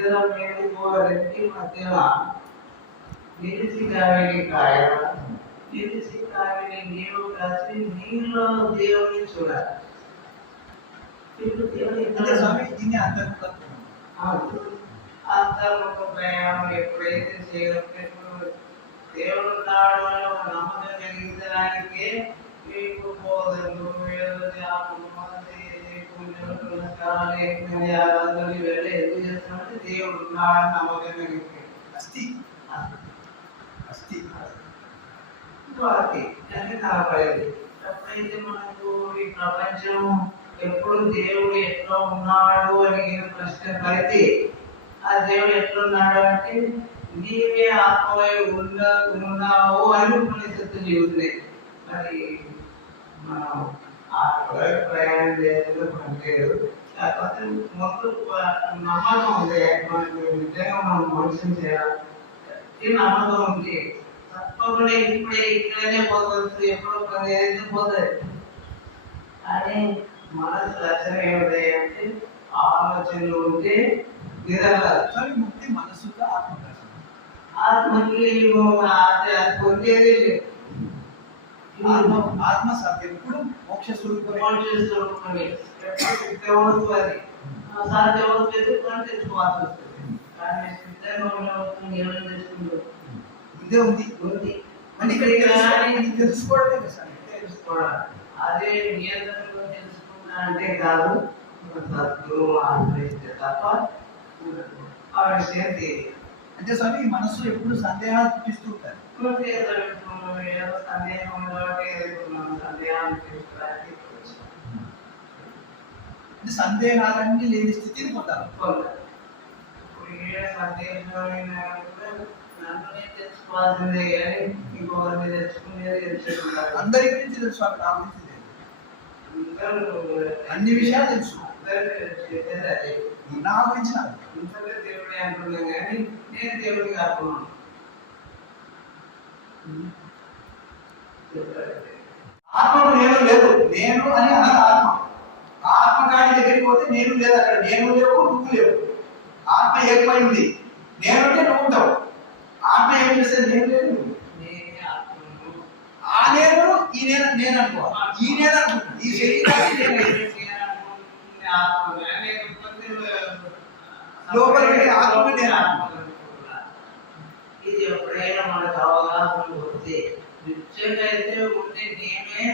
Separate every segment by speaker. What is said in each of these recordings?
Speaker 1: ఇద్దరు మేలుకో రెండింటి మధ్యన నిలిచి కావిని కాయ నిలిచి కావిని నీవు కాసి నీలో దేవుని చూడాలి ఇప్పుడు దేవుని
Speaker 2: అంటే స్వామి దీన్ని అంతర్ముఖత్వం
Speaker 1: అంతర్ముఖ ప్రయాణం ఎప్పుడైతే చేయగలిగినప్పుడు దేవుడు నాడు అని ఒక నమ్మకం కలిగించడానికే మీకు బోధనలు వేద జ్ఞాపకం పూజలు దేవుడు మనకు ఈ ప్రపంచం ఎప్పుడు దేవుడు ఎట్లా ఉన్నాడు అని ప్రశ్న పడితే ఆ దేవుడు ఎట్లున్నాడు అంటే నీవే ఆత్మవై ఉన్న ఉన్నావు అని ఉపనిషత్తు చెబుతుంది మరి మనం ఆత్మవై ప్రయాణం చేసేది పనిలేదు కాకపోతే మొదలు నమ్మకం ఉంది. మనకు నిజంగా మనం మనుషులు చేయాలి? ఈ నమ్మకం ఉంది. తప్పకుండా ఇప్పుడే ఇక్కడనే పోతుంది ఎప్పుడు పని అయితే పోతుంది కానీ మనసు లక్షణం ఏమిటి అంటే ఆలోచనలు ఉంటే
Speaker 2: ముక్తి మనసుతో ఆత్మప్రసన్నం
Speaker 1: ఆత్మకి పొందేది లేదు.
Speaker 2: ఆత్మ ఆత్మ సత్యం. మోక్ష
Speaker 1: అది? కానీ వస్తుంది కానీ
Speaker 2: ఇదే ఉంది.
Speaker 1: ఉంది.
Speaker 2: ఇక్కడ తెలుసుకోవడమే
Speaker 1: తెలుసుకోవడం. అదే నియంత్రణలో తెలుసుకున్నా అంటే కాదు. సద్గురు ఆశ్రయిస్తే తప్ప ఆ విషయం తెలియదు
Speaker 2: అంటే స్వామి ఈ మనస్సు ఎప్పుడు సందేహాలు
Speaker 1: పూర్తి ఏదో సందేహం ఉన్నవాటి సందేహాన్ని తీసుకోవడానికి
Speaker 2: అంటే సందేహాలన్నీ లేని స్థితిని పొందాలి
Speaker 1: పొందాలి ఇప్పుడు ఏ సందేహమైన కూడా నన్ను నేను తెలుసుకోవాల్సిందే కానీ ఇంకొకరిని తెచ్చుకునేది తెలుసుకుంటారు
Speaker 2: అందరి గురించి తెలుసు స్వామి నా గురించి తెలియదు అన్ని విషయాలు తెలుసు
Speaker 1: చేసేది అదే
Speaker 2: నా గురించి నాకు
Speaker 1: ఇంతలో దేవుడే అంటున్నాం కానీ నేను దేవుడి కాకుండా
Speaker 2: ఆత్మకు నేను లేదు. నేను అని అనదు ఆత్మ. ఆత్మ కాడి దగ్గరికి పోతే నేను లేదు అక్కడ. నేను లేవు నువ్వు లేవు. ఆత్మ ఏకమైంది. నేను అంటే నువ్వు ఉంటావు. ఆత్మ ఏం చేస్తే నేను లేదు ఆ నేను ఈ నేను నేను అనుకో ఈ నేను అనుకుంటా ఈ శరీరాన్ని నేను లోపలికి ఆత్మని నేను
Speaker 1: ఇది ఎప్పుడైనా మనకు అవగాహన వస్తే నిత్యంగా అయితే ఉంటే నేనే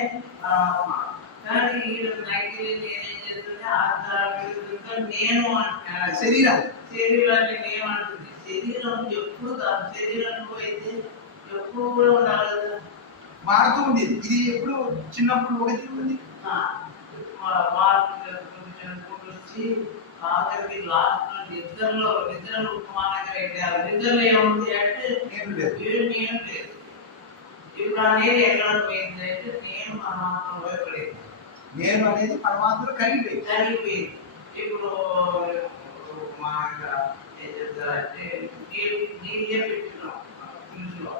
Speaker 1: కానీ ఈ నైతిక నేనేం చేస్తుంటే ఆధ్యాత్మికంగా నేను అంటున్నాను
Speaker 2: శరీరం.
Speaker 1: శరీరాన్ని నేను అంటుంది. శరీరం ఎప్పుడు కాదు శరీరంలో అయితే ఎప్పుడు కూడా ఉండాలి
Speaker 2: మారుతూ ఉండేది. ఇది ఎప్పుడు చిన్నప్పుడు ఒకటి ఉంది.
Speaker 1: వచ్చి ఆఖరికి లాస్ట్ నిద్రలో నిద్రలో ఉపమానంగా పెట్టారు. నిద్రలో ఏముంది అంటే
Speaker 2: లేదు.
Speaker 1: ఏం నేను లేదు. ఇప్పుడు అనేది ఎక్కడ పోయింది అంటే నేను పరమాత్మలో పడేది
Speaker 2: నేను అనేది పరమాత్మలో కరిగిపోయింది.
Speaker 1: జరిగిపోయింది ఇప్పుడు మా ఏం చెప్తారంటే నీళ్ళు నీళ్ళే పెట్టినాం. పులుసులో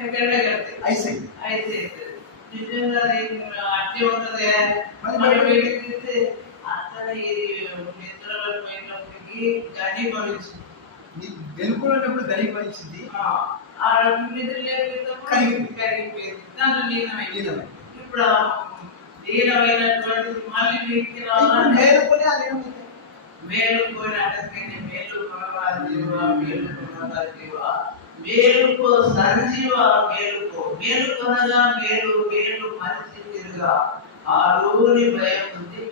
Speaker 1: ఎక్కడ కడితే అయితే. నిజంగా అట్టే ఉంటది.
Speaker 2: మరి
Speaker 1: పెట్టితే ఇది పోయినప్పటికీ గని భవించింది
Speaker 2: వెనుకున్నప్పుడు కరిగిపోయింది
Speaker 1: ఆ నిద్ర లేకపోతే
Speaker 2: కరిగిపోయింది.
Speaker 1: కరిగిపోయింది దాంట్లో లీనమైంది.
Speaker 2: లీనమైంది.
Speaker 1: ఇప్పుడు ఆ లీనమైనటువంటి మళ్ళీ వీటికి రావాలంటే
Speaker 2: మేలుకొని అది ఏమైంది?
Speaker 1: మేలుకొని అంటే మేలు మేలు మేలుకో సంజీవ మేలుకో. మేలు మేలు మేలు పరిస్థితిగా ఆలోని భయం ఉంది